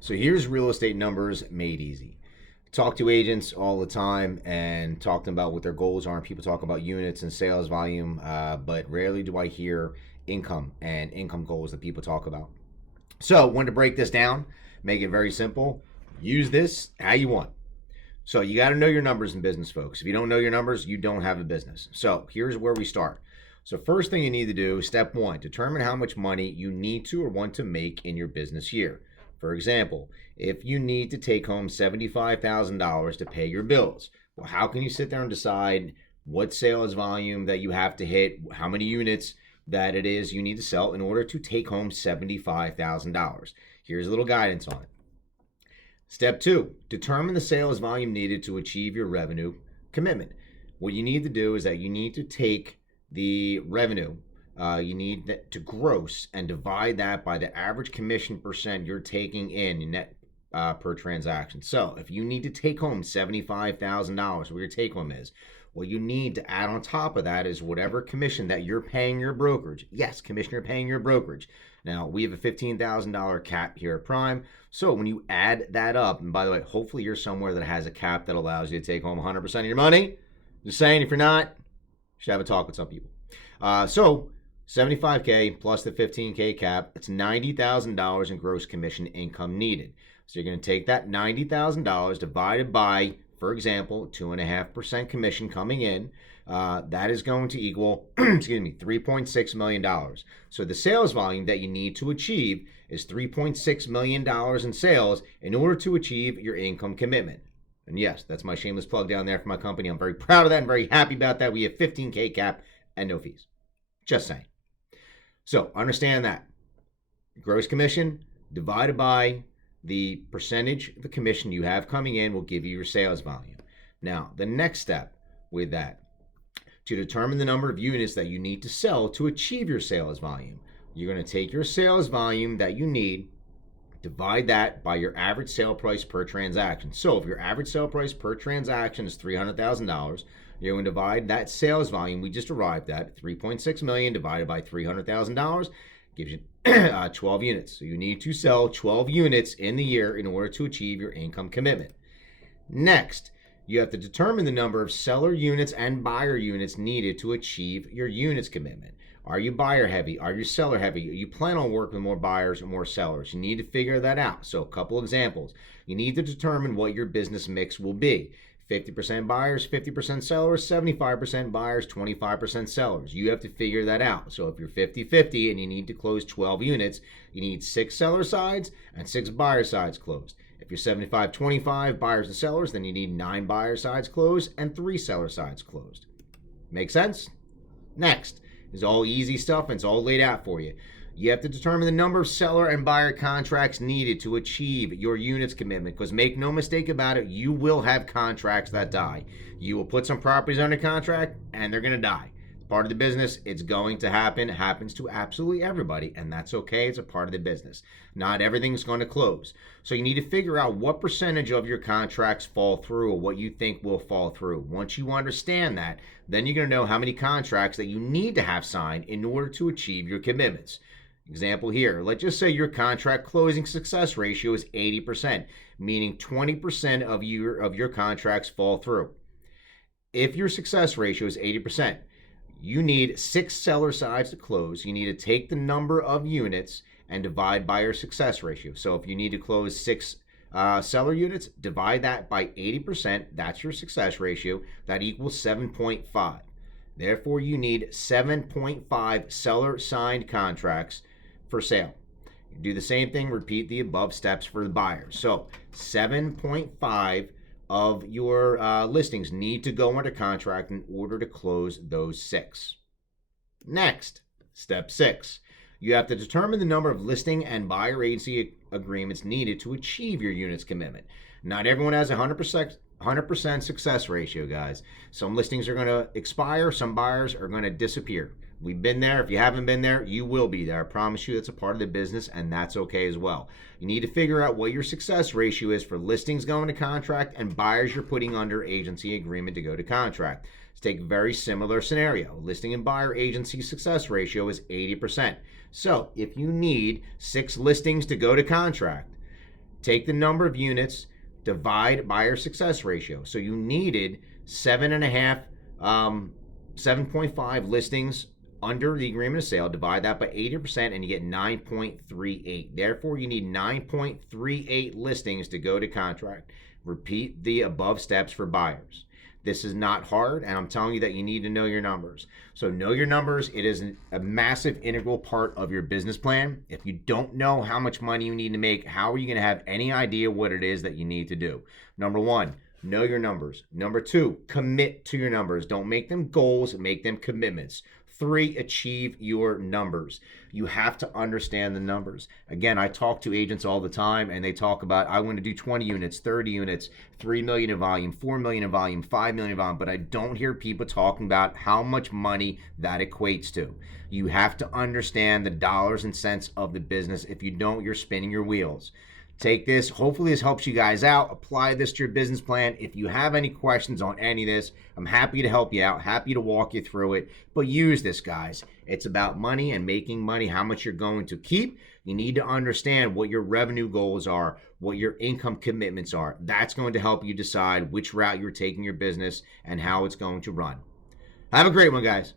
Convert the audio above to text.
So here's real estate numbers made easy. Talk to agents all the time and talk to them about what their goals are. And people talk about units and sales volume, but rarely do I hear income and income goals that people talk about. So, wanted to break this down, make it very simple. Use this how you want. So, you got to know your numbers in business, folks. If you don't know your numbers, you don't have a business. So, here's where we start. So, first thing you need to do, step one, determine how much money you need to or want to make in your business year. For example, if you need to take home $75,000 to pay your bills, well, how can you sit there and decide what sales volume that you have to hit, how many units that it is you need to sell in order to take home $75,000? Here's a little guidance on it. Step two, determine the sales volume needed to achieve your revenue commitment. What you need to do is that you need to take the revenue you need to gross and divide that by the average commission percent you're taking in net per transaction. So if you need to take home $75,000, what your take home is, what you need to add on top of that is whatever commission that you're paying your brokerage. Yes, commission you're paying your brokerage. Now, we have a $15,000 cap here at Prime. So when you add that up, and by the way, hopefully you're somewhere that has a cap that allows you to take home 100% of your money. Just saying, if you're not, you should have a talk with some people. So 75K plus the 15K cap, it's $90,000 in gross commission income needed. So you're going to take that $90,000 divided by, for example, 2.5% commission coming in. That is going to equal, excuse me, $3.6 million. So the sales volume that you need to achieve is $3.6 million in sales in order to achieve your income commitment. And yes, that's my shameless plug down there for my company. I'm very proud of that and very happy about that. We have 15K cap and no fees. Just saying. So understand that gross commission divided by the percentage of the commission you have coming in will give you your sales volume. Now, the next step with that, to determine the number of units that you need to sell to achieve your sales volume, you're going to take your sales volume that you need, divide that by your average sale price per transaction. So if your average sale price per transaction is $300,000, you're going to divide that sales volume we just arrived at, 3.6 million divided by $300,000, gives you 12 units. So you need to sell 12 units in the year in order to achieve your income commitment. Next, you have to determine the number of seller units and buyer units needed to achieve your units commitment. Are you buyer heavy? Are you seller heavy? You plan on working with more buyers or more sellers? You need to figure that out. So a couple examples. You need to determine what your business mix will be. 50% buyers, 50% sellers, 75% buyers, 25% sellers. You have to figure that out. So if you're 50-50 and you need to close 12 units, you need 6 seller sides and 6 buyer sides closed. If you're 75-25 buyers and sellers, then you need 9 buyer sides closed and 3 seller sides closed. Make sense? Next is all easy stuff and it's all laid out for you. You have to determine the number of seller and buyer contracts needed to achieve your units commitment, because make no mistake about it, you will have contracts that die. You will put some properties under contract and they're going to die. It's part of the business. It's going to happen. It happens to absolutely everybody, and that's okay. It's a part of the business. Not everything's going to close. So you need to figure out what percentage of your contracts fall through or what you think will fall through. Once you understand that, then you're going to know how many contracts that you need to have signed in order to achieve your commitments. Example here, let's just say your contract closing success ratio is 80%, meaning 20% of your contracts fall through. If your success ratio is 80%, you need 6 seller sides to close. You need to take the number of units and divide by your success ratio. So if you need to close 6 seller units, divide that by 80%. That's your success ratio. That equals 7.5. Therefore, you need 7.5 seller signed contracts for sale. You do the same thing, repeat the above steps for the buyers. So 7.5 of your listings need to go under contract in order to close those 6. Next, step 6. You have to determine the number of listing and buyer agency agreements needed to achieve your units commitment. Not everyone has 100% success ratio, guys. Some listings are going to expire. Some buyers are going to disappear. We've been there. If you haven't been there, you will be there. I promise you that's a part of the business, and that's okay as well. You need to figure out what your success ratio is for listings going to contract and buyers you're putting under agency agreement to go to contract. Let's take a very similar scenario. Listing and buyer agency success ratio is 80%. So if you need 6 listings to go to contract, Take the number of units, divide by your success ratio. So you needed 7.5 listings under the agreement of sale. Divide that by 80% and you get 9.38. Therefore, you need 9.38 listings to go to contract. Repeat the above steps for buyers. This is not hard, and I'm telling you that you need to know your numbers. So know your numbers. It is a massive integral part of your business plan. If you don't know how much money you need to make, how are you going to have any idea what it is that you need to do? Number one, know your numbers. Number two, commit to your numbers. Don't make them goals, make them commitments. 3, achieve your numbers. You have to understand the numbers. Again, I talk to agents all the time and they talk about, I want to do 20 units, 30 units, 3 million in volume, 4 million in volume, 5 million in volume, but I don't hear people talking about how much money that equates to. You have to understand the dollars and cents of the business. If you don't, you're spinning your wheels. Take this. Hopefully this helps you guys out. Apply this to your business plan. If you have any questions on any of this, I'm happy to help you out, happy to walk you through it. But use this, guys. It's about money and making money, how much you're going to keep. You need to understand what your revenue goals are, what your income commitments are. That's going to help you decide which route you're taking your business and how it's going to run. Have a great one, guys.